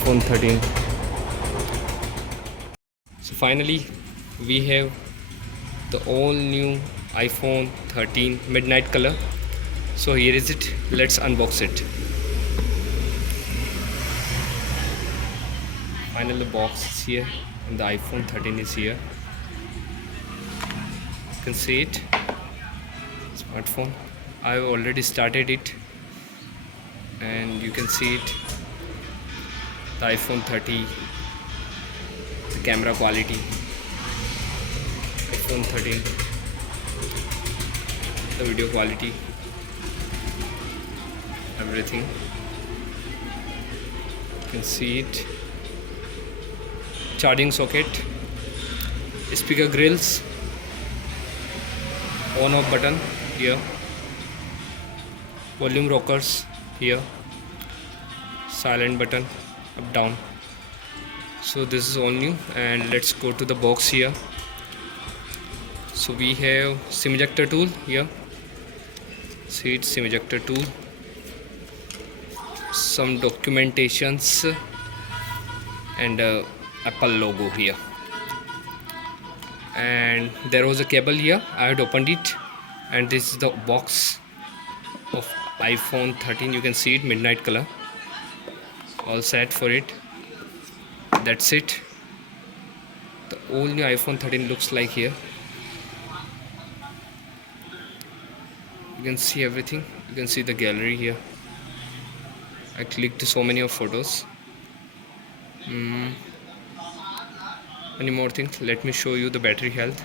iPhone 13. So finally we have the all new iPhone 13 midnight color. So here is it, let's unbox it. Finally the box is here and the iPhone 13 is here. You can see it, smartphone. I've already started it and you can see it, the iPhone 30, the camera quality, iPhone 13, the video quality, everything. You can see it, charging socket, speaker grills, on off button here, volume rockers here, silent button up down. So this is all new, and let's go to the box here. So we have SIM ejector tool here, see it, SIM ejector tool, some documentations and Apple logo here, and there was a cable here. I had opened it and this is the box of iPhone 13. You can see it, midnight color, all set for it. That's it, the all new iPhone 13 looks like here. You can see everything, you can see the gallery here. I clicked so many of photos. Many more things, let me show you the battery health.